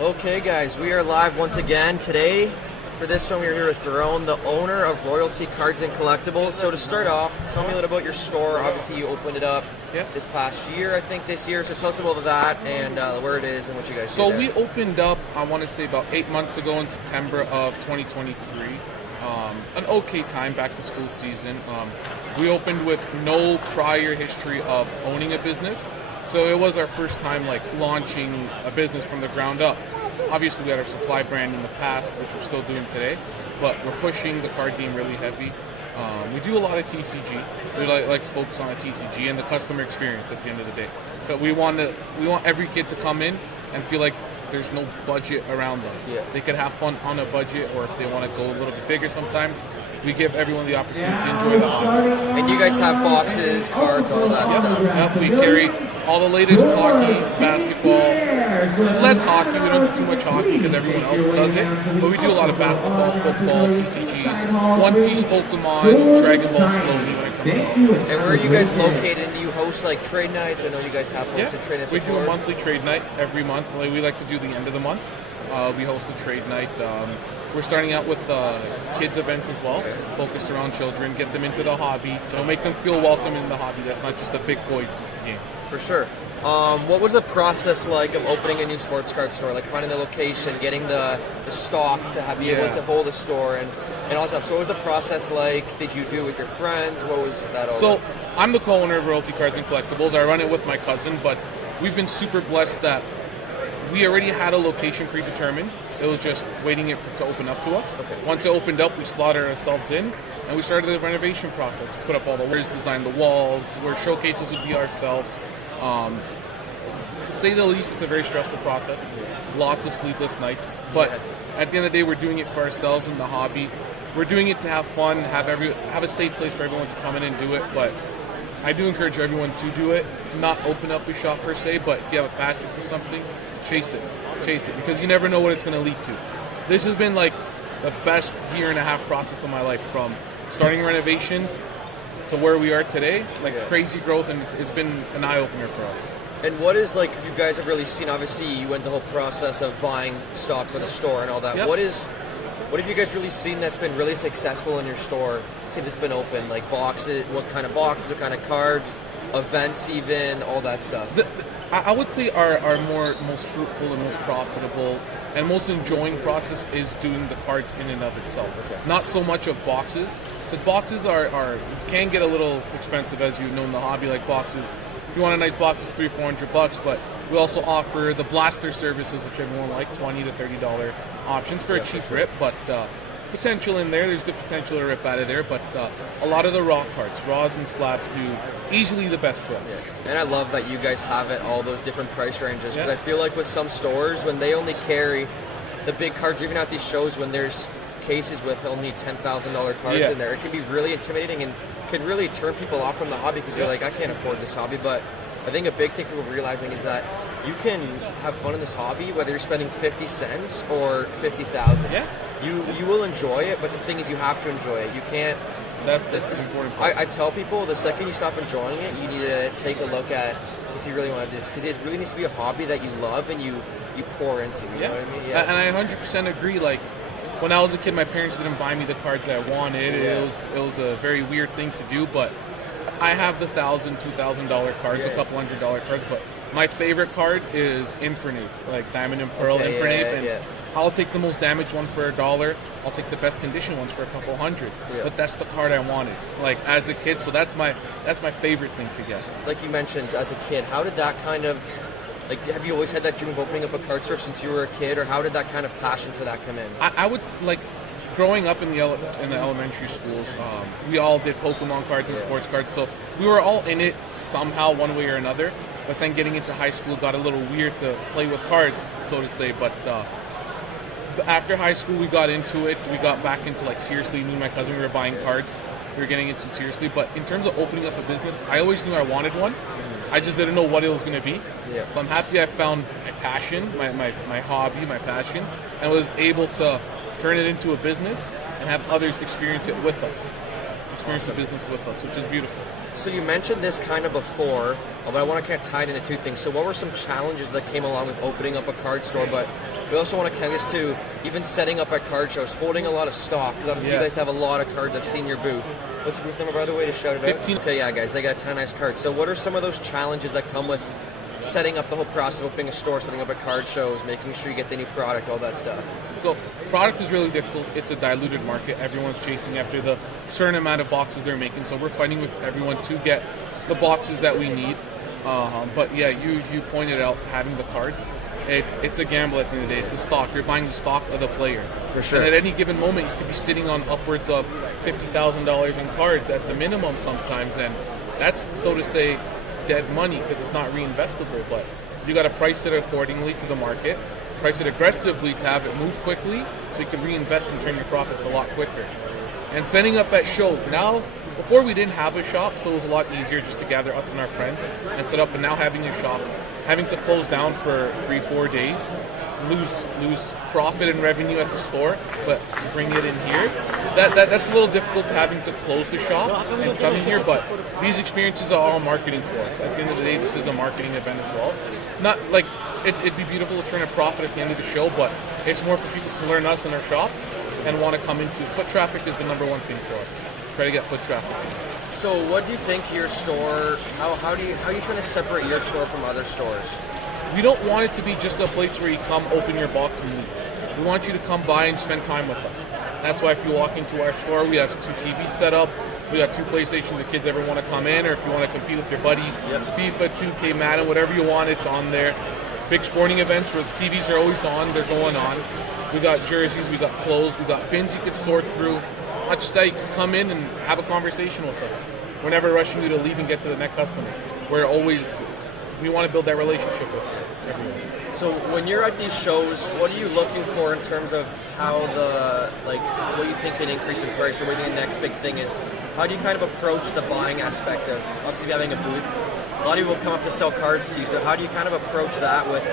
Okay, guys, we are live once again today. For this one, we're here with Darone, the owner of Royalty Cards and Collectibles. So to start off, tell me a little about your store. Obviously, you opened it up this past year, I think this year. So tell us about that and where it is and what you guys do there. We opened up, I want to say about 8 months ago in September of 2023. An okay time, back to school season. We opened with no prior history of owning a business. So it was our first time launching a business from the ground up. Obviously we had our supply brand in the past, which we're still doing today, but we're pushing the card game really heavy. We do a lot of TCG. We like to focus on the TCG and the customer experience at the end of the day. But we want every kid to come in and feel like there's no budget around them. Yeah. They could have fun on a budget, or if they want to go a little bit bigger sometimes, we give everyone the opportunity to enjoy the hobby. And you guys have boxes, cards, all that stuff. Yep, we carry all the latest hockey, basketball, less hockey. We don't do too much hockey because everyone else does it. But we do a lot of basketball, football, TCGs, One Piece, Pokemon, Dragon Ball slowly when it comes out. And where are you guys located? Do you host trade nights? I know you guys have hosted trade nights We before. do a monthly trade night every month. We like to do the end of the month. We host a trade night. We're starting out with kids events as well, focused around children, get them into the hobby, make them feel welcome in the hobby. That's not just a big boys game. For sure. What was the process like of opening a new sports card store? Like finding the location, getting the stock to be able to hold a store and all that stuff. So what was the process like? Did you do it with your friends? What was that all like? I'm the co-owner of Royalty Cards and Collectibles. I run it with my cousin, but we've been super blessed that we already had a location predetermined. It was just waiting to open up to us. Okay. Once it opened up, we slotted ourselves in, and we started the renovation process. We put up all the walls, designed the walls, where showcases would be ourselves. To say the least, it's a very stressful process. Lots of sleepless nights. But at the end of the day, we're doing it for ourselves in the hobby. We're doing it to have fun, have a safe place for everyone to come in and do it. But I do encourage everyone to do it. Not open up a shop per se, but if you have a passion for something, chase it, because you never know what it's going to lead to. This has been the best year and a half process of my life, from starting renovations to where we are today, crazy growth, and it's been an eye-opener for us. And what is you guys have really seen? Obviously, you went the whole process of buying stock for the store and all that. Yep. What have you guys really seen that's been really successful in your store since it's been open? Like boxes, what kind of cards, events, even all that stuff. I would say our most fruitful and most profitable and most enjoying process is doing the cards in and of itself. Okay. Not so much of boxes, because boxes can get a little expensive, as you know in the hobby. Like boxes, if you want a nice box, it's $300-400. But we also offer the blaster services, which everyone like, $20 to $30 options for a cheap rip. But potential in there. There's good potential to rip out of there, but a lot of the raw cards, raws and slabs, do easily the best for us. Yeah. And I love that you guys have it all those different price ranges, because I feel like with some stores, when they only carry the big cards, even at these shows, when there's cases with only $10,000 cards in there, it can be really intimidating and can really turn people off from the hobby, because they're like, I can't afford this hobby. But I think a big thing for people realizing is that you can have fun in this hobby, whether you're spending 50 cents or 50,000. Yeah. You will enjoy it, but the thing is, you have to enjoy it. You can't. That's the important part. I tell people, the second you stop enjoying it, you need to take a look at if you really want to do this, because it really needs to be a hobby that you love and you pour into. You know what I mean? Yeah. And I 100% agree. When I was a kid, my parents didn't buy me the cards that I wanted. It was a very weird thing to do, but I have the $1,000, $2,000 cards, a couple $100 cards, but my favorite card is Infernape, like Diamond and Pearl Infernape. I'll take the most damaged one for $1. I'll take the best condition ones for a couple $100. Yeah. But that's the card I wanted, as a kid. So that's my favorite thing to get. Like you mentioned, as a kid, how did that kind of have you always had that dream of opening up a card store since you were a kid, or how did that kind of passion for that come in? I would growing up in the elementary schools, we all did Pokemon cards and sports cards, so we were all in it somehow, one way or another. But then getting into high school got a little weird to play with cards, so to say. But after high school, we got into it. We got back into seriously. Me and my cousin, we were buying cards. We were getting into it seriously. But in terms of opening up a business, I always knew I wanted one. I just didn't know what it was going to be. Yeah. So I'm happy I found my passion, my hobby, my passion, and was able to turn it into a business and have others experience it with us. Experience the business with us, which is beautiful. So you mentioned this kind of before, but I want to kind of tie it into two things. So what were some challenges that came along with opening up a card store? But we also want to connect this to even setting up at card shows, holding a lot of stock, because obviously you guys have a lot of cards. I've seen your booth. What's your booth number, by the way, to shout it out? 15. Okay, yeah, guys, they got a ton of nice cards. So what are some of those challenges that come with setting up the whole process of opening a store, setting up at card shows, making sure you get the new product, all that stuff? So product is really difficult. It's a diluted market. Everyone's chasing after the certain amount of boxes they're making. So we're fighting with everyone to get the boxes that we need. But yeah, you pointed out having the cards. It's a gamble at the end of the day. It's a stock. You're buying the stock of the player. For sure. And at any given moment, you could be sitting on upwards of $50,000 in cards at the minimum sometimes. And that's, so to say, dead money because it's not reinvestable. But you got to price it accordingly to the market, price it aggressively to have it move quickly so you can reinvest and turn your profits a lot quicker. And setting up at shows. Now, before we didn't have a shop, so it was a lot easier just to gather us and our friends and set up. And now having a shop, having to close down for 3-4 days, lose profit and revenue at the store, but bring it in here. That's a little difficult having to close the shop and come in here. But these experiences are all marketing for us. At the end of the day, this is a marketing event as well. Not like it'd be beautiful to turn a profit at the end of the show, but it's more for people to learn us in our shop and want to come into. Foot traffic is the number one thing for us. Try to get foot traffic. So what do you think your store, how are you trying to separate your store from other stores? We don't want it to be just a place where you come, open your box, and leave. We want you to come by and spend time with us. That's why if you walk into our store, we have 2 TVs set up. We got 2 PlayStation the kids ever want to come in, or if you want to compete with your buddy, FIFA, 2K, Madden, whatever you want, it's on there. Big sporting events where the TVs are always on, they're going on. We got jerseys, we got clothes, we got bins you could sort through. Not just that, you can come in and have a conversation with us. We're never rushing you to leave and get to the next customer. We want to build that relationship with everyone. So when you're at these shows, what are you looking for in terms of how what do you think an increase in price, or what do you think the next big thing is? How do you kind of approach the buying aspect of obviously having a booth? A lot of people come up to sell cards to you, so how do you kind of approach that with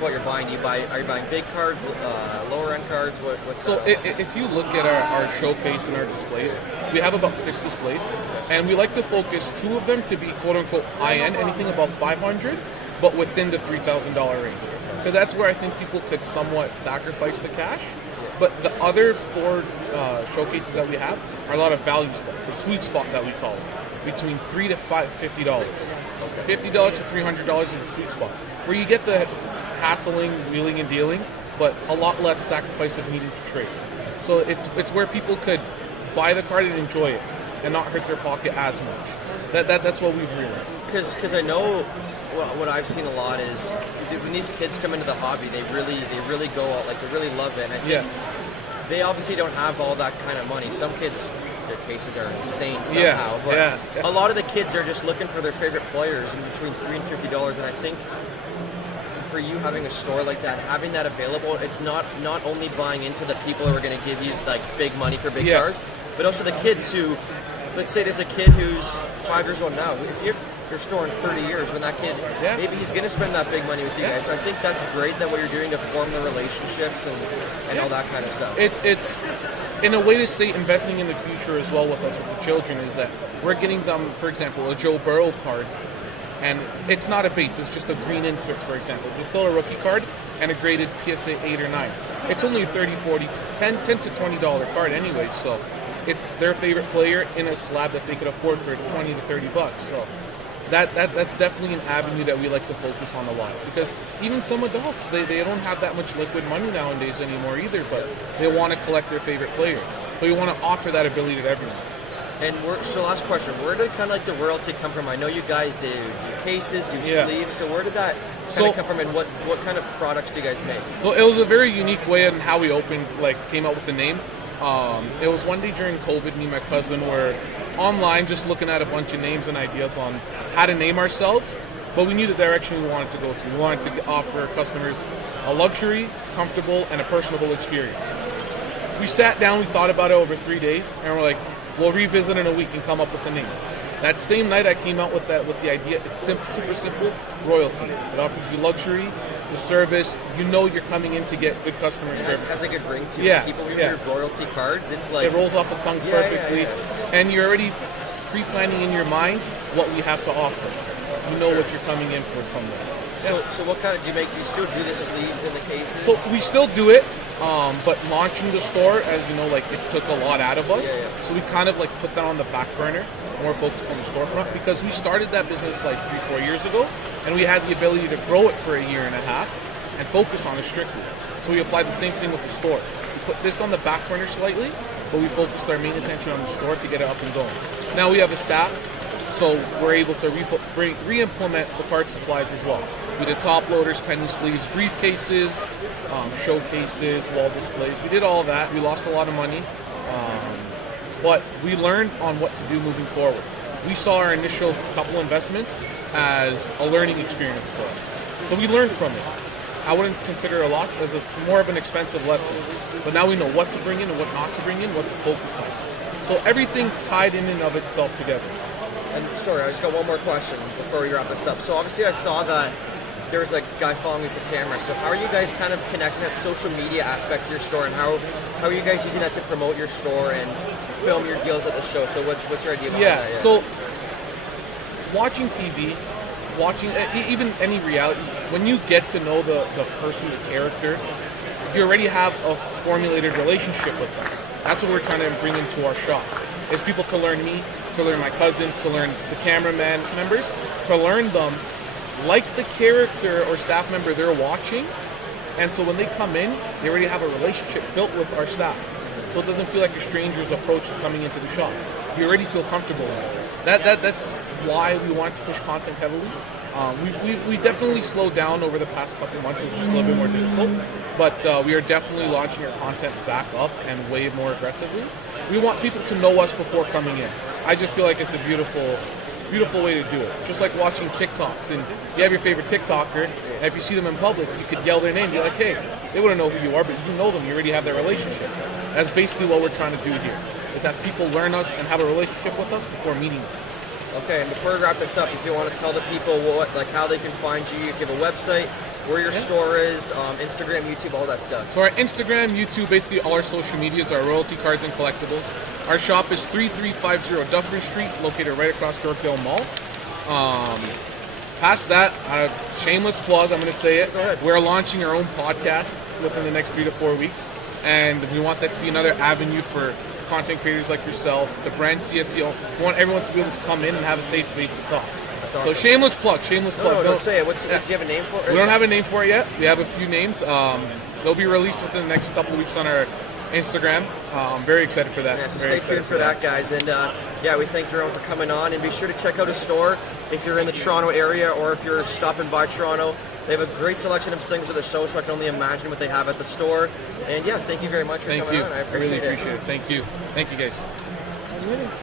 what you're buying? Are you buying big cards, lower end cards? If you look at our showcase and our displays, we have about 6 displays, and we like to focus 2 of them to be quote unquote high end, anything above $500, but within the $3,000 range. Because that's where I think people could somewhat sacrifice the cash. But the other 4 showcases that we have are a lot of value stuff, the sweet spot that we call it, between $3 to $50. $50 to $300 is a sweet spot, where you get the hassling, wheeling and dealing, but a lot less sacrifice of needing to trade. So it's where people could buy the card and enjoy it, and not hurt their pocket as much. That's what we've realized. Because I know what I've seen a lot is when these kids come into the hobby, they really go out, like they really love it. And I think they obviously don't have all that kind of money. Some kids, their cases are insane somehow. But a lot of the kids are just looking for their favorite players in between $3 and $50. And I think for you having a store like that, having that available, it's not only buying into the people who are going to give you like big money for big cards, but also the kids who, let's say there's a kid who's 5 years old now. If you're store in 30 years, when that kid, maybe he's going to spend that big money with you guys. So I think that's great that what you're doing to form the relationships and all that kind of stuff. It's in a way to say investing in the future as well with us, with the children, is that we're getting them, for example, a Joe Burrow card, and it's not a base, it's just a green insert, for example. It's still a rookie card and a graded PSA 8 or 9. It's only a $30, $40, $10 to $20 card anyway, so it's their favorite player in a slab that they could afford for $20 to $30. So that's definitely an avenue that we like to focus on a lot, because even some adults, they don't have that much liquid money nowadays anymore either, but they want to collect their favorite player. So we want to offer that ability to everyone. And so last question, where did kind of like the royalty come from? I know you guys do cases, do sleeves, so where did that kind of come from, and what kind of products do you guys make? Well, it was a very unique way in how we came out with the name. It was one day during COVID, me and my cousin were online just looking at a bunch of names and ideas on how to name ourselves, but we knew the direction we wanted to go to. We wanted to offer customers a luxury, comfortable, and a personable experience. We sat down, we thought about it over 3 days, and we're like, we'll revisit in a week and come up with a name. That same night I came out with the idea. It's super simple, royalty. It offers you luxury, the service. You know you're coming in to get good customer service. It has a good ring to it. Yeah, People remember royalty cards. It's like it rolls off the tongue perfectly, and you're already pre-planning in your mind what we have to offer. You know what you're coming in for somewhere. So what kind of, do you make, do you still do the sleeves and the cases? So we still do it, but launching the store, as you know, like it took a lot out of us. So we kind of like put that on the back burner, more focused on the storefront, because we started that business like 3-4 years ago, and we had the ability to grow it for a year and a half and focus on it strictly. So we applied the same thing with the store. We put this on the back burner slightly, but we focused our main attention on the store to get it up and going. Now we have a staff, so we're able to re-implement the parts supplies as well. We did top loaders, penny sleeves, briefcases, showcases, wall displays. We did all that. We lost a lot of money, but we learned on what to do moving forward. We saw our initial couple investments as a learning experience for us. So we learned from it. I wouldn't consider a lot as more of an expensive lesson. But now we know what to bring in and what not to bring in, what to focus on. So everything tied in and of itself together. And sorry, I just got one more question before we wrap this up. So obviously I saw that there was like a guy following me for camera. So how are you guys kind of connecting that social media aspect to your store, and how are you guys using that to promote your store and film your deals at the show? So what's your idea behind that? So watching TV, watching even any reality, when you get to know the person, the character, you already have a formulated relationship with them. That's what we're trying to bring into our shop. Is people to learn me, to learn my cousin, to learn the cameraman members, to learn them like the character or staff member they're watching. And so when they come in, they already have a relationship built with our staff. So it doesn't feel like a stranger's approach to coming into the shop. You already feel comfortable in it. That's why we wanted to push content heavily. We definitely slowed down over the past couple of months. It was just a little bit more difficult. But we are definitely launching our content back up and way more aggressively. We want people to know us before coming in. I just feel like it's a beautiful way to do it. Just like watching TikToks, and you have your favorite TikToker, and if you see them in public, you could yell their name, be like, hey, they wouldn't know who you are, but you know them, you already have that relationship. That's basically what we're trying to do here, is have people learn us and have a relationship with us before meeting us. Okay, and before we wrap this up, if you want to tell the people how they can find you, if you have a website, where your store is, Instagram, YouTube, all that stuff. So our Instagram, YouTube, basically all our social medias are Royalty Cards and Collectibles. Our shop is 3350 Dufferin Street, located right across Yorkdale Mall. Past that, shameless plug, I'm going to say it. Go ahead. We're launching our own podcast within the next 3 to 4 weeks, and we want that to be another avenue for content creators like yourself, the brand CSC. We want everyone to be able to come in and have a safe space to talk. Awesome. So shameless plug. No, don't say it. Do you have a name for it? We don't have a name for it yet. We have a few names. They'll be released within the next couple of weeks on our Instagram. I'm very excited for that. Yeah, so stay tuned for that, guys. And we thank Darone for coming on. And be sure to check out his store if you're in the Toronto area or if you're stopping by Toronto. They have a great selection of things at the show, so I can only imagine what they have at the store. And yeah, thank you very much for coming on. I really appreciate it. Thank you. Thank you, guys.